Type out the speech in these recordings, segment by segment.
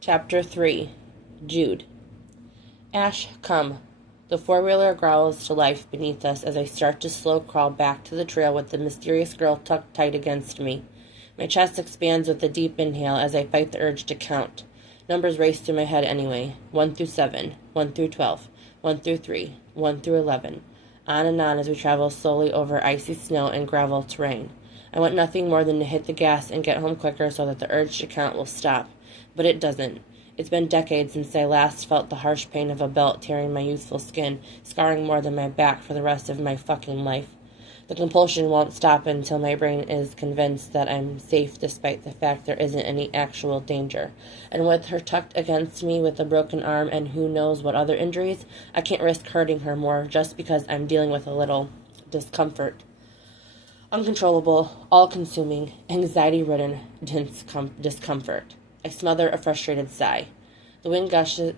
Chapter 3. Jude. Ash, come. The four-wheeler growls to life beneath us as I start to slow crawl back to the trail with the mysterious girl tucked tight against me. My chest expands with a deep inhale as I fight the urge to count. Numbers race through my head anyway. 1 through 7, 1 through 12, 1 through 3, 1 through 11. On and on as we travel slowly over icy snow and gravel terrain. I want nothing more than to hit the gas and get home quicker so that the urge to count will stop. But it doesn't. It's been decades since I last felt the harsh pain of a belt tearing my youthful skin, scarring more than my back for the rest of my fucking life. The compulsion won't stop until my brain is convinced that I'm safe despite the fact there isn't any actual danger. And with her tucked against me with a broken arm and who knows what other injuries, I can't risk hurting her more just because I'm dealing with a little discomfort. Uncontrollable, all-consuming, anxiety-ridden discomfort. I smother a frustrated sigh. The wind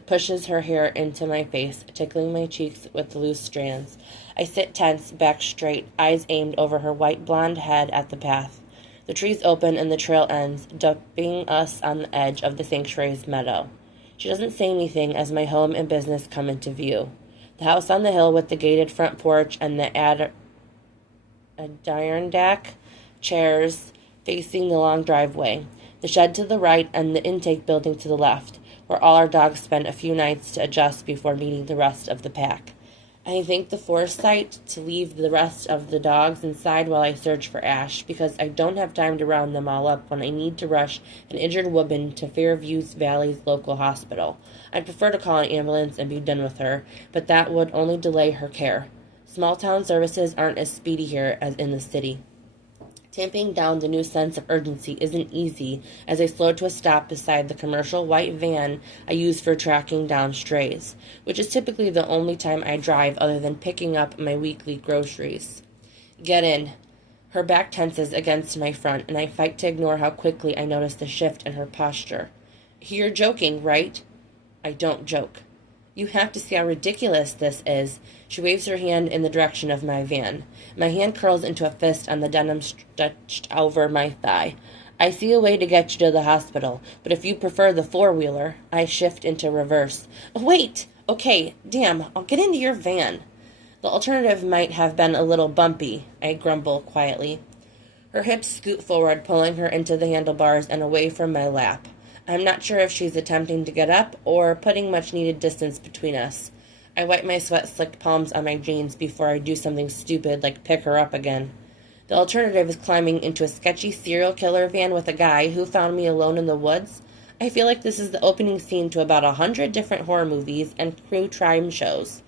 pushes her hair into my face, tickling my cheeks with the loose strands. I sit tense, back straight, eyes aimed over her white blonde head at the path. The trees open and the trail ends, dumping us on the edge of the sanctuary's meadow. She doesn't say anything as my home and business come into view. The house on the hill with the gated front porch and the Adirondack chairs facing the long driveway. The shed to the right and the intake building to the left, where all our dogs spend a few nights to adjust before meeting the rest of the pack. I think the foresight to leave the rest of the dogs inside while I search for Ash, because I don't have time to round them all up when I need to rush an injured woman to Fairview Valley's local hospital. I'd prefer to call an ambulance and be done with her, but that would only delay her care. Small-town services aren't as speedy here as in the city. Tamping down the new sense of urgency isn't easy as I slow to a stop beside the commercial white van I use for tracking down strays, which is typically the only time I drive other than picking up my weekly groceries. Get in. Her back tenses against my front, and I fight to ignore how quickly I notice the shift in her posture. You're joking, right? I don't joke. You have to see how ridiculous this is. She waves her hand in the direction of my van. My hand curls into a fist on the denim stretched over my thigh. I see a way to get you to the hospital, but if you prefer the four-wheeler, I shift into reverse. Wait! Okay, damn, I'll get into your van. The alternative might have been a little bumpy, I grumble quietly. Her hips scoot forward, pulling her into the handlebars and away from my lap. I'm not sure if she's attempting to get up or putting much-needed distance between us. I wipe my sweat-slicked palms on my jeans before I do something stupid like pick her up again. The alternative is climbing into a sketchy serial killer van with a guy who found me alone in the woods. I feel like this is the opening scene to about 100 different horror movies and true crime shows.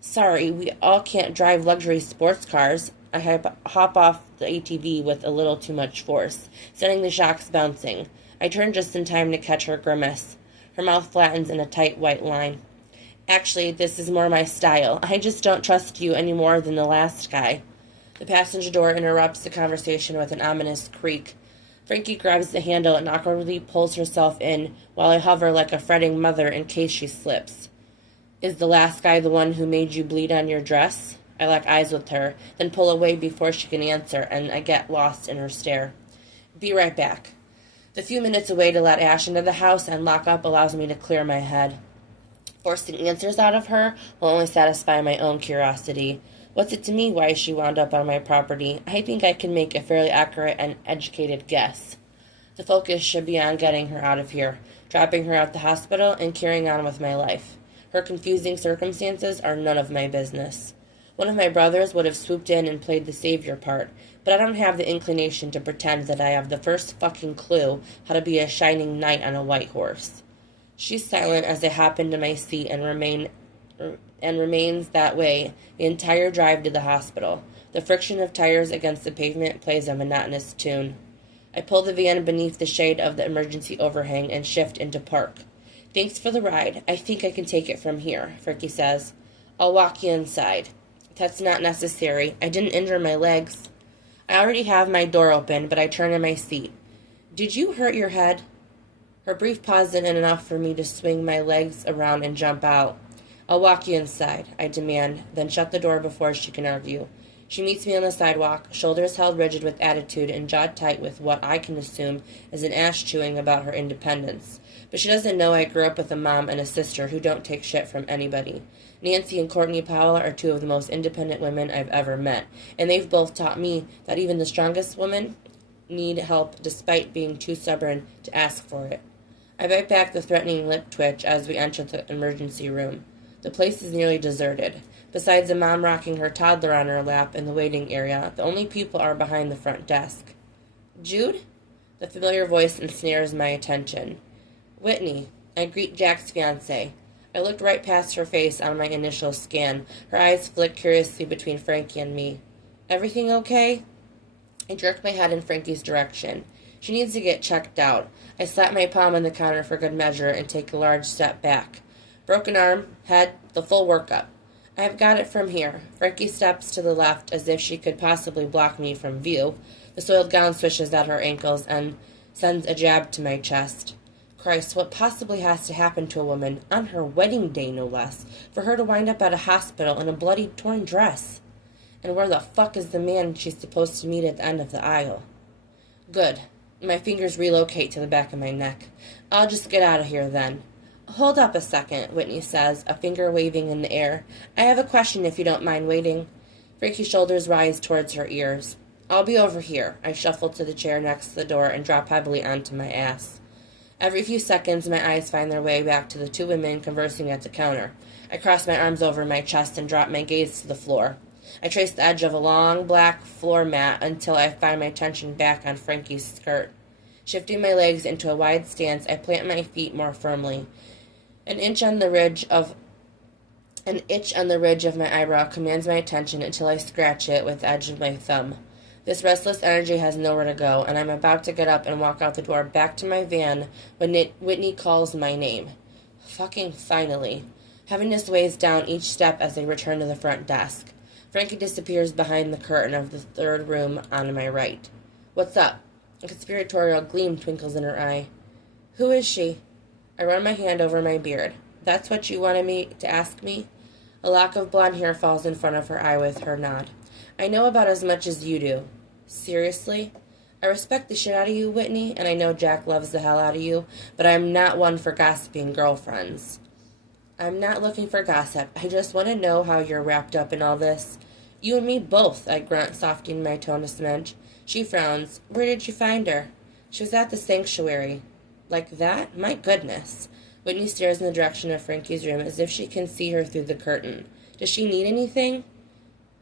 Sorry, we all can't drive luxury sports cars. I hop off the ATV with a little too much force, sending the shocks bouncing. I turn just in time to catch her grimace. Her mouth flattens in a tight white line. Actually, this is more my style. I just don't trust you any more than the last guy. The passenger door interrupts the conversation with an ominous creak. Frankie grabs the handle and awkwardly pulls herself in while I hover like a fretting mother in case she slips. Is the last guy the one who made you bleed on your dress? I lock eyes with her, then pull away before she can answer, and I get lost in her stare. Be right back. The few minutes away to let Ash into the house and lock up allows me to clear my head. Forcing answers out of her will only satisfy my own curiosity. What's it to me why she wound up on my property? I think I can make a fairly accurate and educated guess. The focus should be on getting her out of here, dropping her at the hospital, and carrying on with my life. Her confusing circumstances are none of my business. One of my brothers would have swooped in and played the savior part, but I don't have the inclination to pretend that I have the first fucking clue how to be a shining knight on a white horse. She's silent as I hop into my seat and remains that way the entire drive to the hospital. The friction of tires against the pavement plays a monotonous tune. I pull the van beneath the shade of the emergency overhang and shift into park. Thanks for the ride. I think I can take it from here, Frankie says. I'll walk you inside. That's not necessary. I didn't injure my legs. I already have my door open, but I turn in my seat. Did you hurt your head? Her brief pause isn't enough for me to swing my legs around and jump out. I'll walk you inside, I demand, then shut the door before she can argue. She meets me on the sidewalk, shoulders held rigid with attitude and jaw tight with what I can assume is an ash chewing about her independence. But she doesn't know I grew up with a mom and a sister who don't take shit from anybody. Nancy and Courtney Powell are two of the most independent women I've ever met, and they've both taught me that even the strongest women need help despite being too stubborn to ask for it. I bite back the threatening lip twitch as we enter the emergency room. The place is nearly deserted. Besides a mom rocking her toddler on her lap in the waiting area, the only people are behind the front desk. Jude? The familiar voice ensnares my attention. Whitney. I greet Jack's fiancée. I looked right past her face on my initial scan. Her eyes flicked curiously between Frankie and me. Everything okay? I jerked my head in Frankie's direction. She needs to get checked out. I slap my palm on the counter for good measure and take a large step back. Broken arm, head, the full workup. I've got it from here. Frankie steps to the left as if she could possibly block me from view. The soiled gown swishes at her ankles and sends a jab to my chest. Christ, what possibly has to happen to a woman, on her wedding day no less, for her to wind up at a hospital in a bloody torn dress? And where the fuck is the man she's supposed to meet at the end of the aisle? Good. My fingers relocate to the back of my neck. I'll just get out of here then. Hold up a second, Whitney says, a finger waving in the air. I have a question if you don't mind waiting. Frankie's shoulders rise towards her ears. I'll be over here. I shuffle to the chair next to the door and drop heavily onto my ass. Every few seconds, my eyes find their way back to the two women conversing at the counter. I cross my arms over my chest and drop my gaze to the floor. I trace the edge of a long black floor mat until I find my attention back on Frankie's skirt. Shifting my legs into a wide stance, I plant my feet more firmly. An itch on the ridge of my eyebrow commands my attention until I scratch it with the edge of my thumb. This restless energy has nowhere to go, and I'm about to get up and walk out the door back to my van when Whitney calls my name. Fucking finally. Heaviness weighs down each step as I return to the front desk. Frankie disappears behind the curtain of the third room on my right. What's up? A conspiratorial gleam twinkles in her eye. Who is she? I run my hand over my beard. That's what you wanted me to ask me? A lock of blonde hair falls in front of her eye with her nod. I know about as much as you do. Seriously? I respect the shit out of you, Whitney, and I know Jack loves the hell out of you, but I'm not one for gossiping girlfriends. I'm not looking for gossip. I just want to know how you're wrapped up in all this. You and me both, I grunt, softening my tone a smidge. She frowns. Where did you find her? She was at the sanctuary. Like that? My goodness. Whitney stares in the direction of Frankie's room as if she can see her through the curtain. Does she need anything?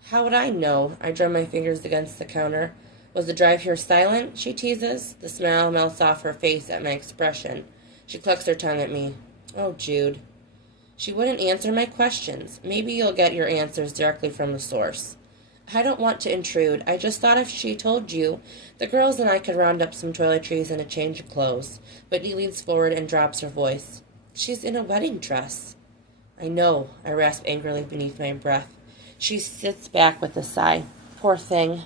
How would I know? I drum my fingers against the counter. Was the drive here silent? She teases. The smile melts off her face at my expression. She clucks her tongue at me. Oh, Jude. She wouldn't answer my questions. Maybe you'll get your answers directly from the source. I don't want to intrude. I just thought if she told you, the girls and I could round up some toiletries and a change of clothes. Whitney leans forward and drops her voice. She's in a wedding dress. I know, I rasp angrily beneath my breath. She sits back with a sigh. Poor thing.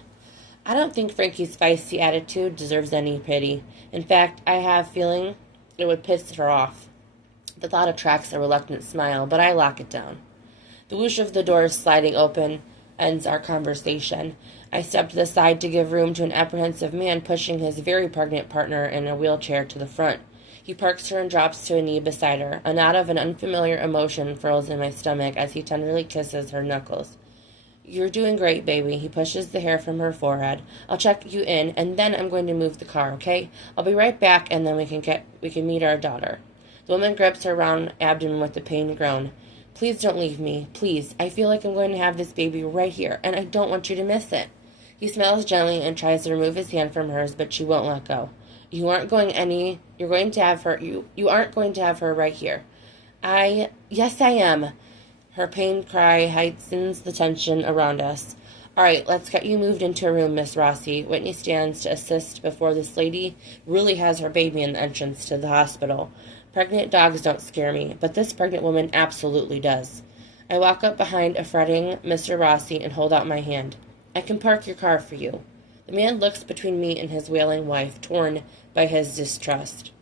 I don't think Frankie's feisty attitude deserves any pity. In fact, I have a feeling it would piss her off. The thought attracts a reluctant smile, but I lock it down. The whoosh of the door sliding open ends our conversation. I step to the side to give room to an apprehensive man pushing his very pregnant partner in a wheelchair to the front. He parks her and drops to a knee beside her. A knot of an unfamiliar emotion furls in my stomach as he tenderly kisses her knuckles. You're doing great, baby. He pushes the hair from her forehead. I'll check you in, and then I'm going to move the car, okay? I'll be right back, and then we can meet our daughter. The woman grips her round abdomen with a pained groan. Please don't leave me. Please. I feel like I'm going to have this baby right here, and I don't want you to miss it. He smiles gently and tries to remove his hand from hers, but she won't let go. You aren't going to have her right here. Yes, I am. Her pained cry heightens the tension around us. All right, let's get you moved into a room, Miss Rossi. Whitney stands to assist before this lady really has her baby in the entrance to the hospital. Pregnant dogs don't scare me, but this pregnant woman absolutely does. I walk up behind a fretting Mr. Rossi and hold out my hand. I can park your car for you. The man looks between me and his wailing wife, torn by his distrust.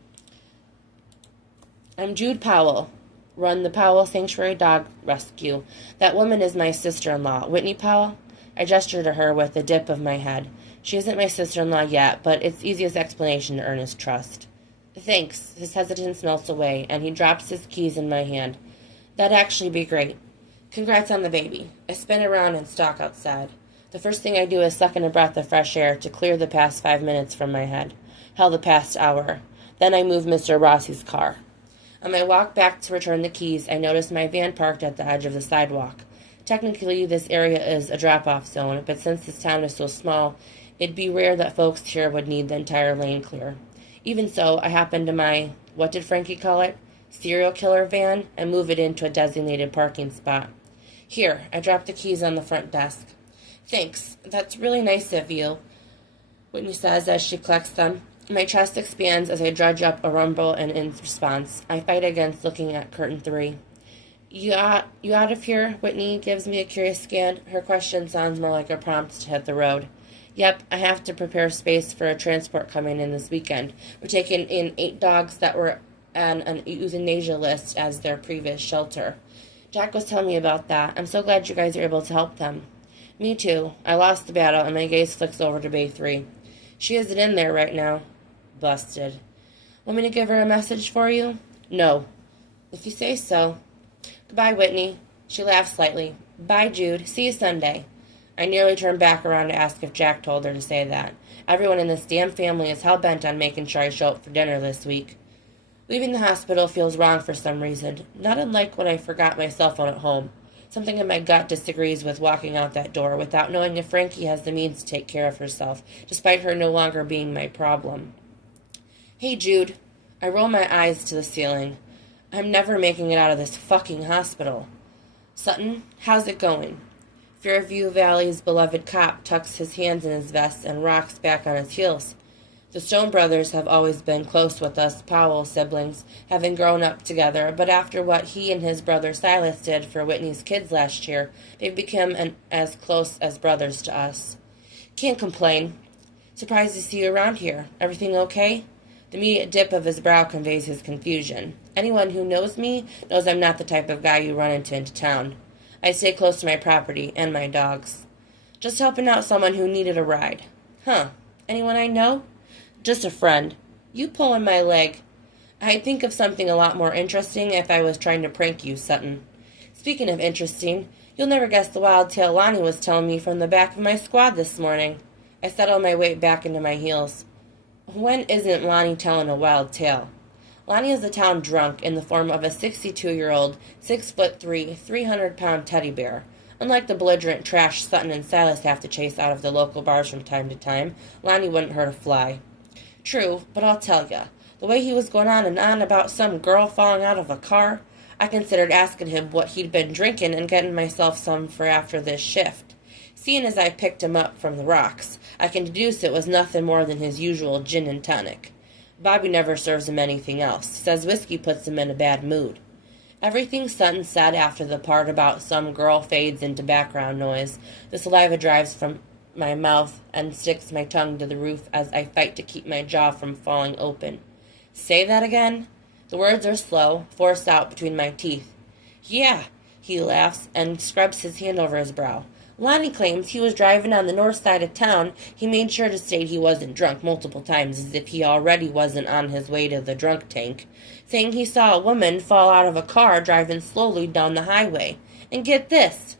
I'm Jude Powell. Run the Powell Sanctuary Dog Rescue. That woman is my sister-in-law, Whitney Powell. I gesture to her with a dip of my head. She isn't my sister-in-law yet, but it's easiest explanation to earn his trust. Thanks. His hesitance melts away, and he drops his keys in my hand. That'd actually be great. Congrats on the baby. I spin around and stalk outside. The first thing I do is suck in a breath of fresh air to clear the past 5 minutes from my head. Hell, the past hour. Then I move Mr. Rossi's car. On my walk back to return the keys, I notice my van parked at the edge of the sidewalk. Technically, this area is a drop-off zone, but since this town is so small, it'd be rare that folks here would need the entire lane clear. Even so, I hop into my, what did Frankie call it, serial killer van, and move it into a designated parking spot. Here, I drop the keys on the front desk. Thanks, that's really nice of you, Whitney says as she collects them. My chest expands as I drudge up a rumble, and in response, I fight against looking at curtain 3. You out of here? Whitney gives me a curious scan. Her question sounds more like a prompt to hit the road. Yep, I have to prepare space for a transport coming in this weekend. We're taking in 8 dogs that were on an euthanasia list as their previous shelter. Jack was telling me about that. I'm so glad you guys are able to help them. Me too. I lost the battle, and my gaze flicks over to Bay 3. She isn't in there right now. Busted. Want me to give her a message for you? No. If you say so. Goodbye, Whitney. She laughs slightly. Bye, Jude. See you Sunday. I nearly turned back around to ask if Jack told her to say that. Everyone in this damn family is hell-bent on making sure I show up for dinner this week. Leaving the hospital feels wrong for some reason, not unlike when I forgot my cell phone at home. Something in my gut disagrees with walking out that door without knowing if Frankie has the means to take care of herself, despite her no longer being my problem. Hey, Jude. I roll my eyes to the ceiling. I'm never making it out of this fucking hospital. Sutton, how's it going? Fairview Valley's beloved cop tucks his hands in his vest and rocks back on his heels. The Stone brothers have always been close with us Powell siblings, having grown up together, but after what he and his brother Silas did for Whitney's kids last year, they've become as close as brothers to us. Can't complain. Surprised to see you around here. Everything okay? The immediate dip of his brow conveys his confusion. Anyone who knows me knows I'm not the type of guy you run into town. I stay close to my property and my dogs. Just helping out someone who needed a ride. Huh. Anyone I know? Just a friend. You pulling my leg. I'd think of something a lot more interesting if I was trying to prank you, Sutton. Speaking of interesting, you'll never guess the wild tale Lonnie was telling me from the back of my squad this morning. I settled my weight back into my heels. When isn't Lonnie telling a wild tale? Lonnie is a town drunk in the form of a 62-year-old, 6'3", 300-pound teddy bear. Unlike the belligerent trash Sutton and Silas have to chase out of the local bars from time to time, Lonnie wouldn't hurt a fly. True, but I'll tell ya, the way he was going on and on about some girl falling out of a car, I considered asking him what he'd been drinking and getting myself some for after this shift. Seeing as I picked him up from the rocks, I can deduce it was nothing more than his usual gin and tonic. Bobby never serves him anything else, says whiskey puts him in a bad mood. Everything Sutton said after the part about some girl fades into background noise. The saliva drives from my mouth and sticks my tongue to the roof as I fight to keep my jaw from falling open. Say that again? The words are slow, forced out between my teeth. Yeah, he laughs and scrubs his hand over his brow. Lonnie claims he was driving on the north side of town. He made sure to state he wasn't drunk multiple times as if he already wasn't on his way to the drunk tank, saying he saw a woman fall out of a car driving slowly down the highway. And get this.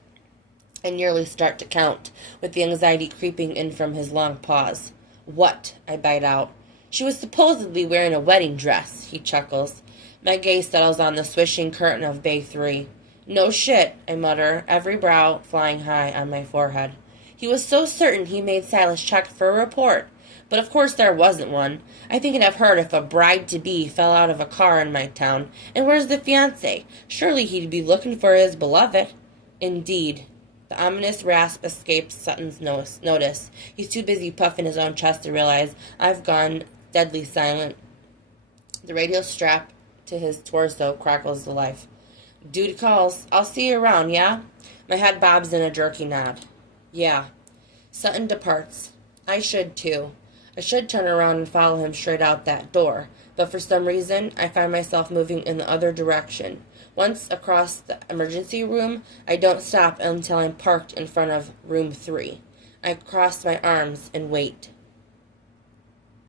I nearly start to count, with the anxiety creeping in from his long pause. What? I bite out. She was supposedly wearing a wedding dress, he chuckles. My gaze settles on the swishing curtain of Bay 3. No shit, I mutter, every brow flying high on my forehead. He was so certain he made Silas check for a report, but of course there wasn't one. I think I've heard if a bride-to-be fell out of a car in my town. And where's the fiancé? Surely he'd be looking for his beloved. Indeed. The ominous rasp escapes Sutton's notice. He's too busy puffing his own chest to realize I've gone deadly silent. The radio strap to his torso crackles to life. Dude calls. I'll see you around, yeah? My head bobs in a jerky nod. Yeah. Sutton departs. I should, too. I should turn around and follow him straight out that door, but for some reason I find myself moving in the other direction. Once across the emergency room, I don't stop until I'm parked in front of room 3. I cross my arms and wait.